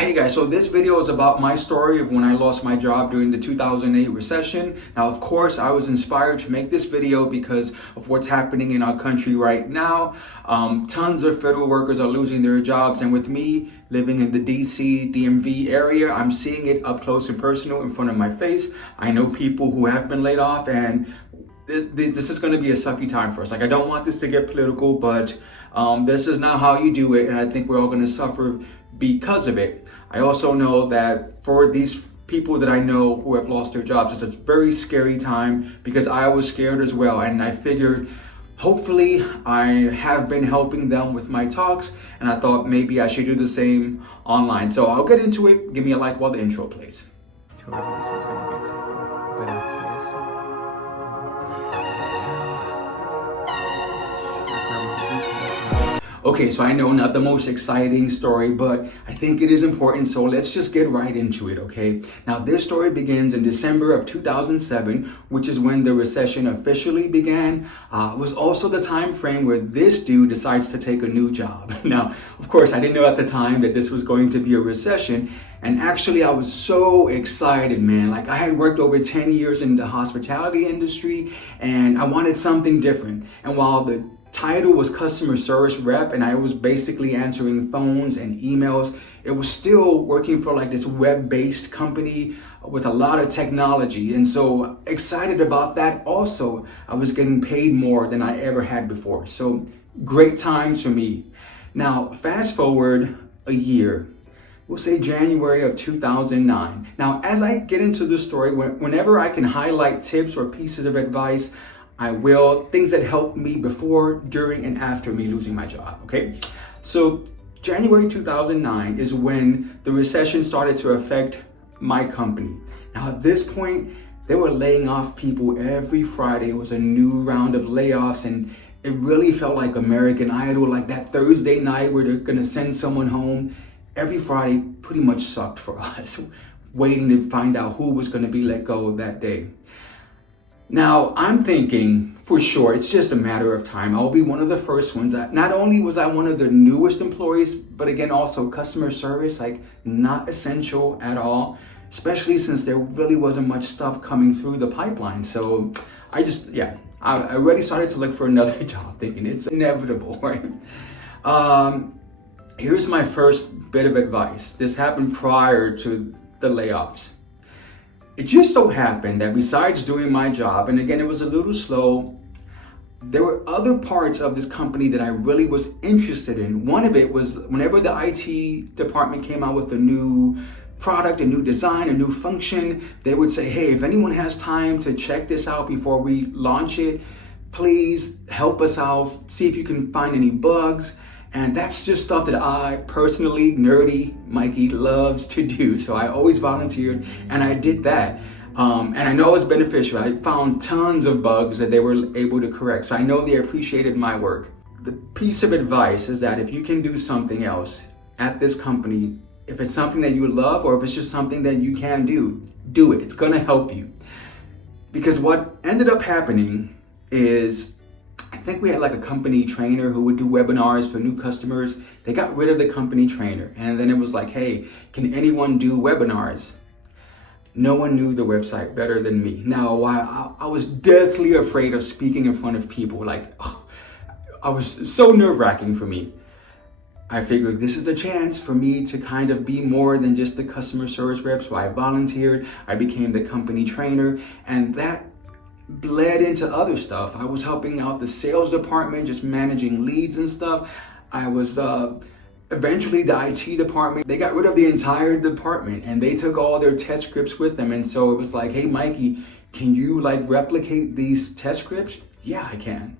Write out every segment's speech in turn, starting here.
Hey guys, so this video is about my story of when I lost my job during the 2008 recession. Now, of course, I was inspired to make this video because of what's happening in our country right now. Tons of federal workers are losing their jobs, and with me living in the DC, DMV area, I'm seeing it up close and personal in front of my face. I know people who have been laid off, and this is going to be a sucky time for us. Like, I don't want this to get political, but this is not how you do it, and I think we're all going to suffer because of it. I also know that for these people that I know who have lost their jobs, it's a very scary time because I was scared as well, and I figured hopefully I have been helping them with my talks, and I thought maybe I should do the same online. So I'll get into it. Give me a like while the intro plays. Told you this was gonna be tough, but Okay, so I know not the most exciting story, but I think it is important, so let's just get right into it, okay? Now, this story begins in December of 2007, which is when the recession officially began. It was also the time frame where this dude decides to take a new job. Now, of course, I didn't know at the time that this was going to be a recession, and actually, I was so excited, man. Like, I had worked over 10 years in the hospitality industry, and I wanted something different. And while the title was customer service rep and I was basically answering phones and emails, it was still working for like this web-based company with a lot of technology. And so excited about that. Also, I was getting paid more than I ever had before. So great times for me. Now, fast forward a year. We'll say January of 2009. Now, as I get into the story, whenever I can highlight tips or pieces of advice, I will. Things that helped me before, during, and after me losing my job, okay? So January 2009 is when the recession started to affect my company. Now at this point, they were laying off people every Friday. It was a new round of layoffs, and it really felt like American Idol, like that Thursday night where they're gonna send someone home. Every Friday pretty much sucked for us, waiting to find out who was gonna be let go that day. Now, I'm thinking for sure it's just a matter of time. I'll be one of the first ones. Not only was I one of the newest employees, but again, also customer service, like not essential at all, especially since there really wasn't much stuff coming through the pipeline. So I already started to look for another job, thinking it's inevitable, right? Here's my first bit of advice. This happened prior to the layoffs. It just so happened that besides doing my job, and again, it was a little slow, there were other parts of this company that I really was interested in. One of it was whenever the IT department came out with a new product, a new design, a new function, they would say, hey, if anyone has time to check this out before we launch it, please help us out, see if you can find any bugs. And that's just stuff that I personally, nerdy Mikey, loves to do. So I always volunteered and I did that. And I know it was beneficial. I found tons of bugs that they were able to correct. So I know they appreciated my work. The piece of advice is that if you can do something else at this company, if it's something that you love or if it's just something that you can do it. It's gonna help you. Because what ended up happening is, I think we had like a company trainer who would do webinars for new customers. They got rid of the company trainer. And then it was like, hey, can anyone do webinars? No one knew the website better than me. Now, I was deathly afraid of speaking in front of people. Like, I was so nerve-wracking for me. I figured this is a chance for me to kind of be more than just the customer service rep. So I volunteered, I became the company trainer, and that bled into other stuff. I was helping out the sales department, just managing leads and stuff. I was eventually the IT department. They got rid of the entire department and they took all their test scripts with them. And so it was like, hey, Mikey, can you like replicate these test scripts? Yeah, I can.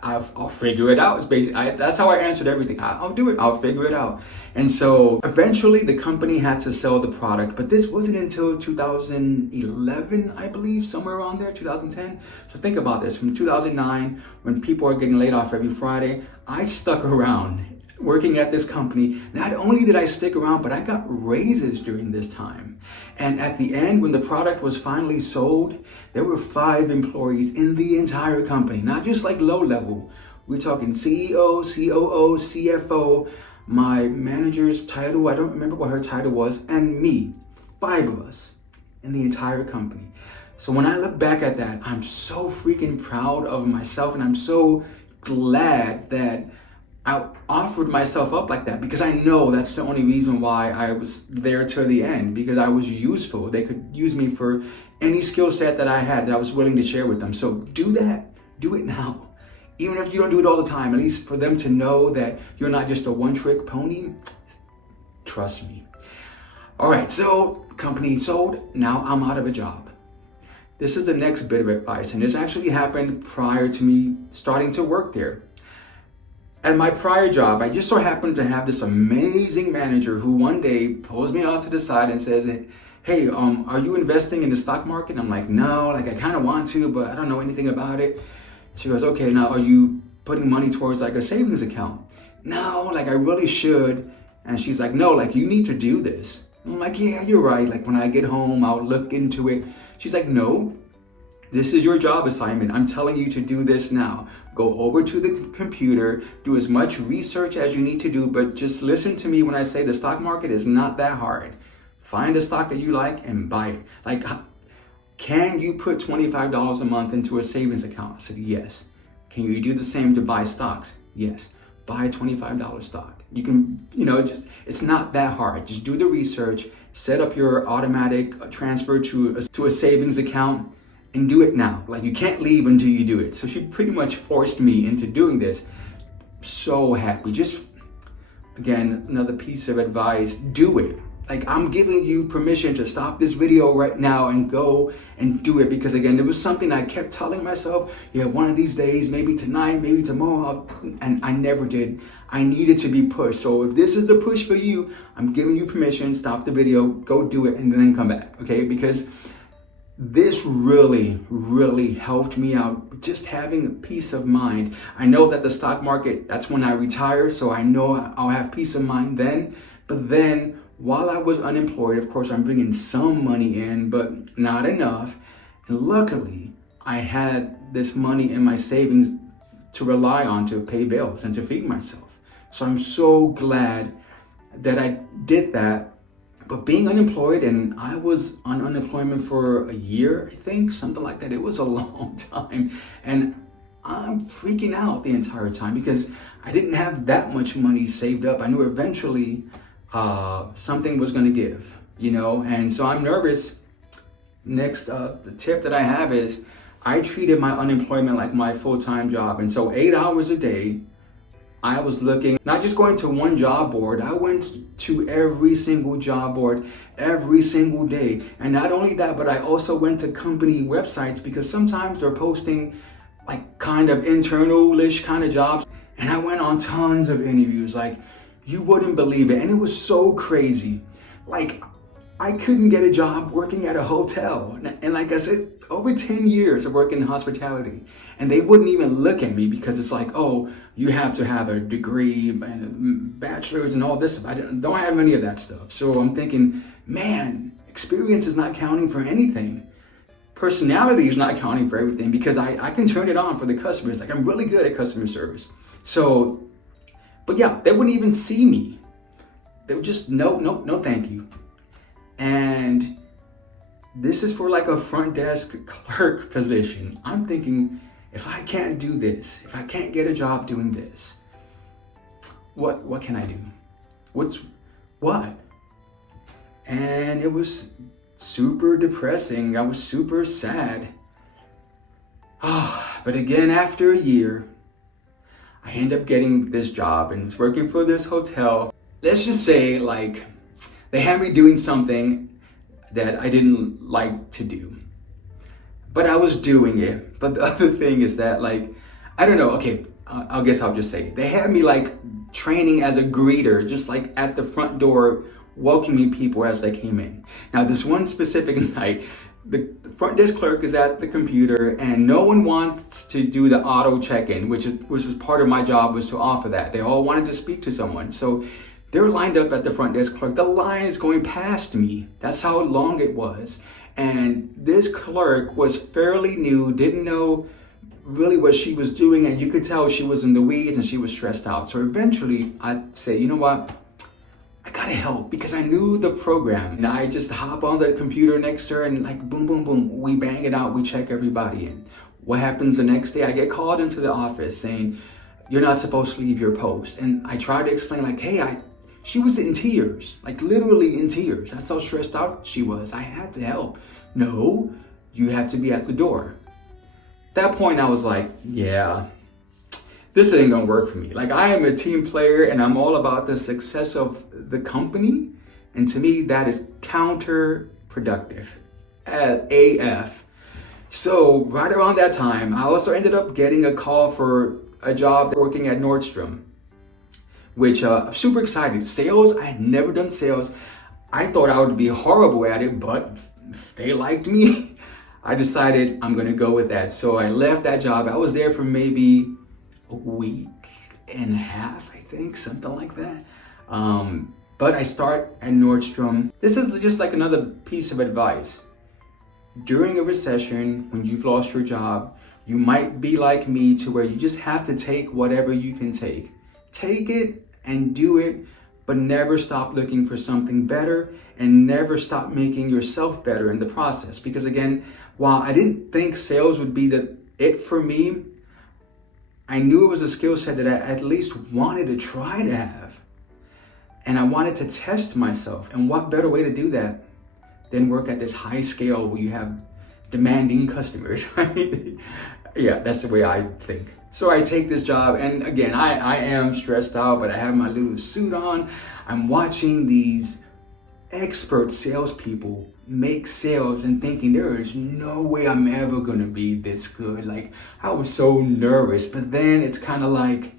I'll figure it out. It's basically, that's how I answered everything. I'll do it. I'll figure it out. And so eventually the company had to sell the product, but this wasn't until 2011, I believe, somewhere around there, 2010. So think about this. From 2009, when people are getting laid off every Friday, I stuck around working at this company. Not only did I stick around, but I got raises during this time. And at the end, when the product was finally sold, there were 5 employees in the entire company, not just like low level. We're talking CEO, COO, CFO. my manager's title, I don't remember what her title was, and me, 5 of us in the entire company. So when I look back at that, I'm so freaking proud of myself, and I'm so glad that I offered myself up like that, because I know that's the only reason why I was there till the end, because I was useful. They could use me for any skill set that I had that I was willing to share with them. So do that. Do it now. Even if you don't do it all the time, at least for them to know that you're not just a one-trick pony. Trust me. All right, so company sold. Now I'm out of a job. This is the next bit of advice, and this actually happened prior to me starting to work there. At my prior job, I just so happened to have this amazing manager who one day pulls me off to the side and says, hey, are you investing in the stock market? I'm like, no, like I kind of want to, but I don't know anything about it. She goes, okay, now are you putting money towards like a savings account? No, like I really should. And she's like, no, like you need to do this. I'm like, yeah, you're right. Like when I get home, I'll look into it. She's like, no, this is your job assignment. I'm telling you to do this now. Go over to the computer, do as much research as you need to do, but just listen to me when I say the stock market is not that hard. Find a stock that you like and buy it. Like, can you put $25 a month into a savings account? I said, yes. Can you do the same to buy stocks? Yes. Buy a $25 stock. You can, just, it's not that hard. Just do the research, set up your automatic transfer to a savings account, and do it now. Like you can't leave until you do it. So she pretty much forced me into doing this. So happy. Just, again, another piece of advice, do it. Like I'm giving you permission to stop this video right now and go and do it, because again, there was something I kept telling myself, yeah, one of these days, maybe tonight, maybe tomorrow, and I never did. I needed to be pushed. So if this is the push for you, I'm giving you permission, stop the video, go do it, and then come back, okay? Because this really, really helped me out, just having peace of mind. I know that the stock market, that's when I retire, so I know I'll have peace of mind then. But then, while I was unemployed, of course, I'm bringing some money in, but not enough. And luckily, I had this money in my savings to rely on to pay bills and to feed myself. So I'm so glad that I did that. But being unemployed, and I was on unemployment for a year, I think, something like that. It was a long time. And I'm freaking out the entire time because I didn't have that much money saved up. I knew eventually something was going to give, and so I'm nervous. Next, the tip that I have is I treated my unemployment like my full-time job. And so 8 hours a day, I was looking, not just going to one job board, I went to every single job board every single day. And not only that, but I also went to company websites, because sometimes they're posting like kind of internal-ish kind of jobs. And I went on tons of interviews, like you wouldn't believe it. And it was so crazy. Like I couldn't get a job working at a hotel. And like I said, over 10 years of working in hospitality. And they wouldn't even look at me because it's like, oh, you have to have a degree and a bachelor's and all this. I don't have any of that stuff. So I'm thinking, man, experience is not counting for anything. Personality is not counting for everything, because I can turn it on for the customers. Like I'm really good at customer service. So, but yeah, they wouldn't even see me. They would just, no, thank you. And this is for like a front desk clerk position. I'm thinking, if I can't do this, if I can't get a job doing this, what can I do? What? And it was super depressing. I was super sad. But again, after a year, I end up getting this job and was working for this hotel. Let's just say, like, they had me doing something that I didn't like to do, but I was doing it. But the other thing is that, like, I don't know, okay, I guess I'll just say, they had me like training as a greeter, just like at the front door, welcoming people as they came in. Now, this one specific night, the front desk clerk is at the computer and no one wants to do the auto check-in, which was part of my job, was to offer that. They all wanted to speak to someone. So they're lined up at the front desk clerk. The line is going past me. That's how long it was. And this clerk was fairly new, didn't know really what she was doing, and you could tell she was in the weeds and she was stressed out. So eventually I said, you know what? I gotta help, because I knew the program, and I just hop on the computer next to her and like boom, boom, boom, we bang it out, we check everybody in. What happens the next day? I get called into the office saying, you're not supposed to leave your post. And I tried to explain like, hey, she was in tears, like literally in tears. That's how stressed out she was. I had to help. No, you have to be at the door. At that point, I was like, yeah, this ain't gonna work for me. Like, I am a team player and I'm all about the success of the company. And to me, that is counterproductive AF. So right around that time, I also ended up getting a call for a job working at Nordstrom, which I'm super excited. Sales, I had never done sales. I thought I would be horrible at it, but they liked me. I decided I'm gonna go with that. So I left that job. I was there for maybe a week and a half, I think, something like that. But I start at Nordstrom. This is just like another piece of advice. During a recession, when you've lost your job, you might be like me to where you just have to take whatever you can take. Take it and do it, but never stop looking for something better, and never stop making yourself better in the process. Because again, while I didn't think sales would be it for me, I knew it was a skill set that I at least wanted to try to have. And I wanted to test myself. And what better way to do that than work at this high scale where you have demanding customers, right? Yeah, that's the way I think. So I take this job, and again, I am stressed out, but I have my little suit on. I'm watching these expert salespeople make sales and thinking there is no way I'm ever gonna be this good. Like, I was so nervous, but then it's kind of like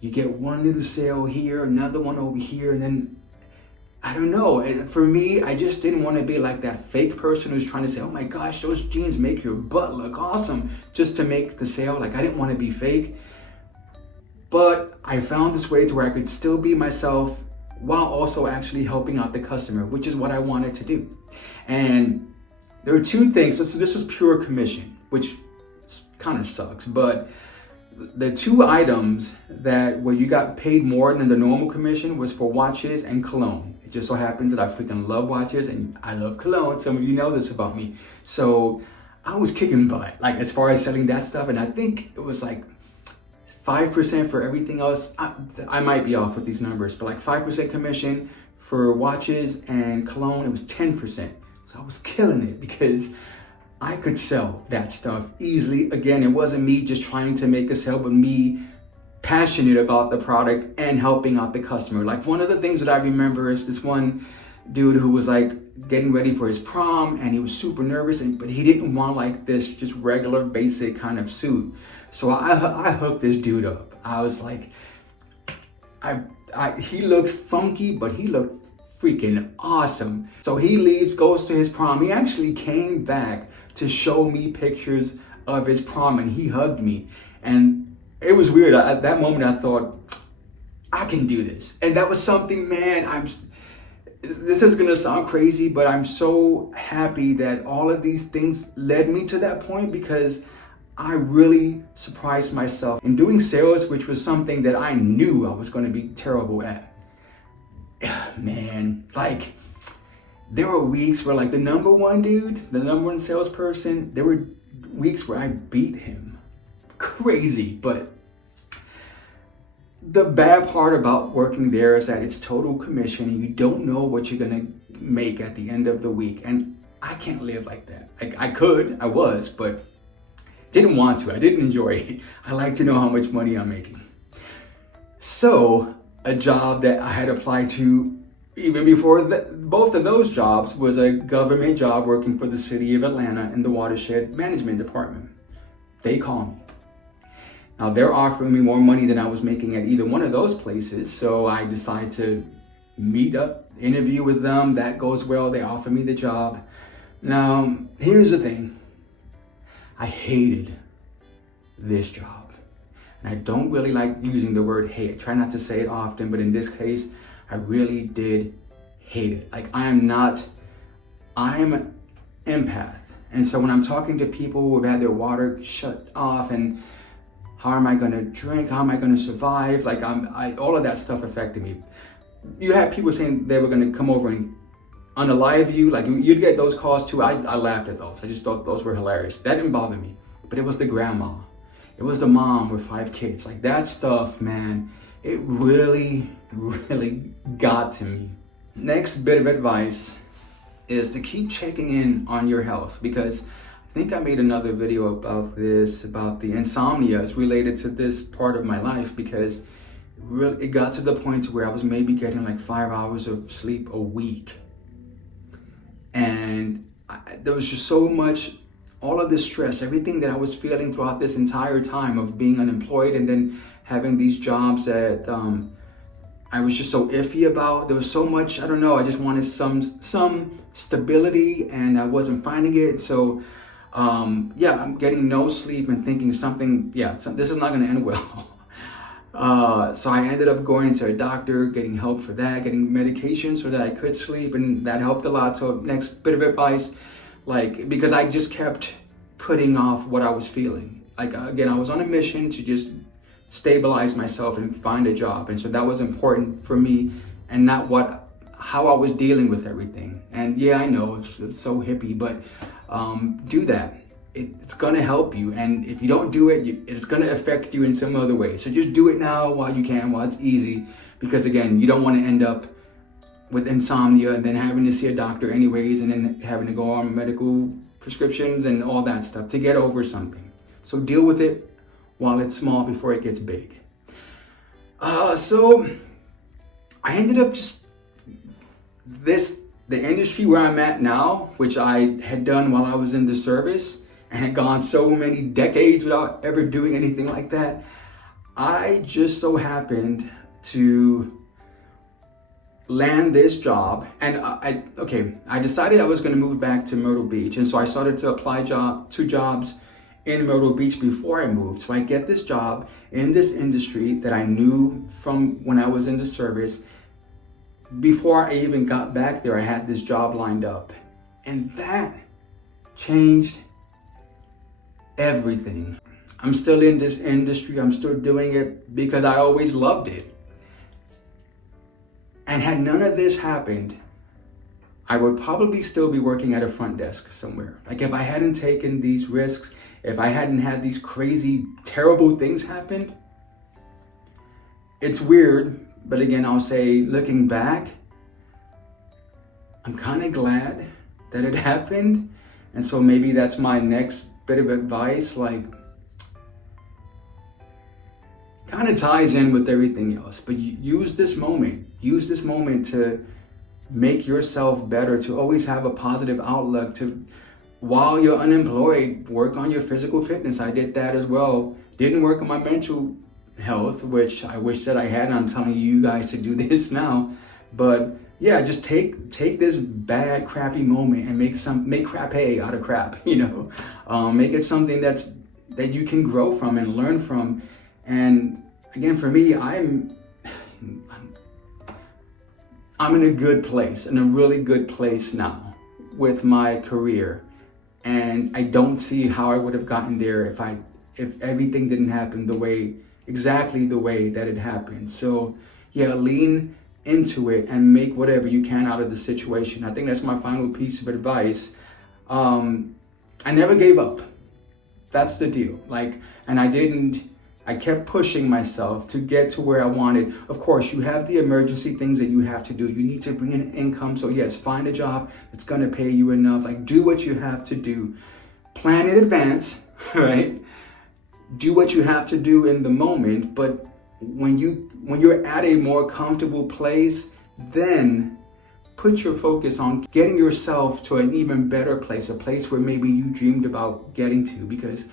you get one little sale here, another one over here, and then I don't know. For me, I just didn't want to be like that fake person who's trying to say, oh my gosh, those jeans make your butt look awesome, just to make the sale. Like, I didn't want to be fake. But I found this way to where I could still be myself while also actually helping out the customer, which is what I wanted to do. And there were two things. So this was pure commission, which kind of sucks. But the two items where you got paid more than the normal commission was for watches and cologne. It just so happens that I freaking love watches and I love cologne. Some of you know this about me. So I was kicking butt, like as far as selling that stuff. And I think it was like 5% for everything else. I might be off with these numbers, but like 5% commission for watches and cologne, it was 10%. So I was killing it because I could sell that stuff easily. Again, it wasn't me just trying to make a sale, but me passionate about the product and helping out the customer. Like, one of the things that I remember is this one dude who was like getting ready for his prom, and he was super nervous, but he didn't want like this just regular basic kind of suit. So I hooked this dude up. I was like, he looked funky, but he looked freaking awesome. So he leaves, goes to his prom. He actually came back to show me pictures of his prom, and he hugged me. And it was weird. At that moment, I thought, I can do this. And that was something, man, this is gonna sound crazy, but I'm so happy that all of these things led me to that point, because I really surprised myself in doing sales, which was something that I knew I was gonna be terrible at. Man, like, there were weeks where like the number one dude, the number one salesperson, there were weeks where I beat him. Crazy. But the bad part about working there is that it's total commission and you don't know what you're gonna make at the end of the week. And I can't live like that. Like, I was, but didn't want to. I didn't enjoy it. I like to know how much money I'm making. So a job that I had applied to even before both of those jobs was a government job working for the city of Atlanta in the watershed management department. They call me. Now, they're offering me more money than I was making at either one of those places. So I decide to meet up, interview with them. That goes well. They offer me the job. Now, here's the thing. I hated this job. And I don't really like using the word hate. I try not to say it often, but in this case, I really did hate it. Like, I'm empath. And so when I'm talking to people who have had their water shut off and how am I gonna drink, how am I gonna survive, like all of that stuff affected me. You had people saying they were gonna come over and unalive you, like you'd get those calls too. I laughed at those. I just thought those were hilarious. That didn't bother me, but it was the grandma. It was the mom with 5 kids. Like that stuff, man, it really, really got to me. Next bit of advice is to keep checking in on your health, because I think I made another video about this, about the insomnias related to this part of my life, because it got to the point where I was maybe getting like 5 hours of sleep a week. And there was just so much, all of this stress, everything that I was feeling throughout this entire time of being unemployed and then having these jobs that I was just so iffy about. There was so much, I don't know, I just wanted some stability and I wasn't finding it. So yeah, I'm getting no sleep and thinking something, this is not gonna end well. So I ended up going to a doctor, getting help for that, getting medication so that I could sleep, and that helped a lot. So next bit of advice, like, because I just kept putting off what I was feeling. Like, again, I was on a mission to just stabilize myself and find a job. And so that was important for me, and not how I was dealing with everything. And yeah, I know it's so hippie, but do that. It's gonna help you, and if you don't do it, it's gonna affect you in some other way. So just do it now while you can, while it's easy, because again, you don't want to end up with insomnia and then having to see a doctor anyways, and then having to go on medical prescriptions and all that stuff to get over something. So deal with it while it's small before it gets big. So I ended up the industry where I'm at now, which I had done while I was in the service, and had gone so many decades without ever doing anything like that. I just so happened to land this job, and I decided I was gonna move back to Myrtle Beach, and so I started to apply to jobs in Myrtle Beach before I moved. So I get this job in this industry that I knew from when I was in the service. Before I even got back there, I had this job lined up, and that changed everything. I'm still in this industry. I'm still doing it because I always loved it. And had none of this happened, I would probably still be working at a front desk somewhere. Like, if I hadn't taken these risks, if I hadn't had these crazy, terrible things happen. It's weird, but again, I'll say, looking back, I'm kind of glad that it happened. And so maybe that's my next bit of advice, like, kind of ties in with everything else, but use this moment to make yourself better, to always have a positive outlook, to, while you're unemployed, work on your physical fitness. I did that as well. Didn't work on my mental health, which I wish that I had, and I'm telling you guys to do this now. But yeah, just take this bad, crappy moment and make crappy out of crap, you know? Make it something that you can grow from and learn from. And again, for me, I'm in a good place, in a really good place now with my career. And I don't see how I would have gotten there if everything didn't happen exactly the way that it happened. So yeah, lean into it and make whatever you can out of the situation. I think that's my final piece of advice. I never gave up. That's the deal. And I kept pushing myself to get to where I wanted. Of course, you have the emergency things that you have to do. You need to bring in income. So yes, find a job that's gonna pay you enough. Do what you have to do. Plan in advance, right? Do what you have to do in the moment, but when you're at a more comfortable place, then put your focus on getting yourself to an even better place, a place where maybe you dreamed about getting to, because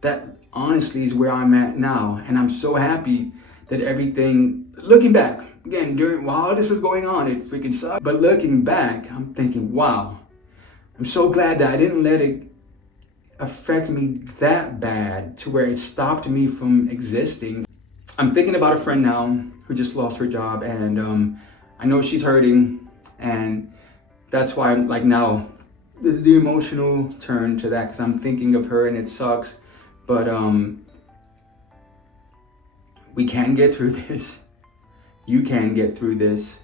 that honestly is where I'm at now. And I'm so happy that everything, looking back, again, while this was going on, it freaking sucked. But looking back, I'm thinking, wow, I'm so glad that I didn't let it affect me that bad to where it stopped me from existing. I'm thinking about a friend now who just lost her job, and I know she's hurting, and that's why I'm now the emotional turn to that because I'm thinking of her and it sucks. But we can get through this. You can get through this.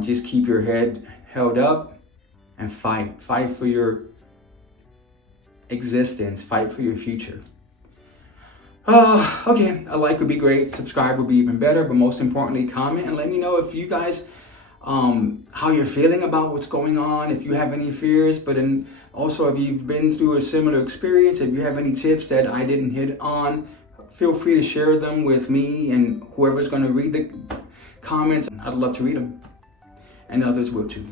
Just keep your head held up and fight. Fight for your existence. Fight for your future. Okay, a like would be great. Subscribe would be even better. But most importantly, comment and let me know if you guys, how you're feeling about what's going on. If you have any fears, but then also if you've been through a similar experience, if you have any tips that I didn't hit on, feel free to share them with me and whoever's going to read the comments. I'd love to read them, and others will too.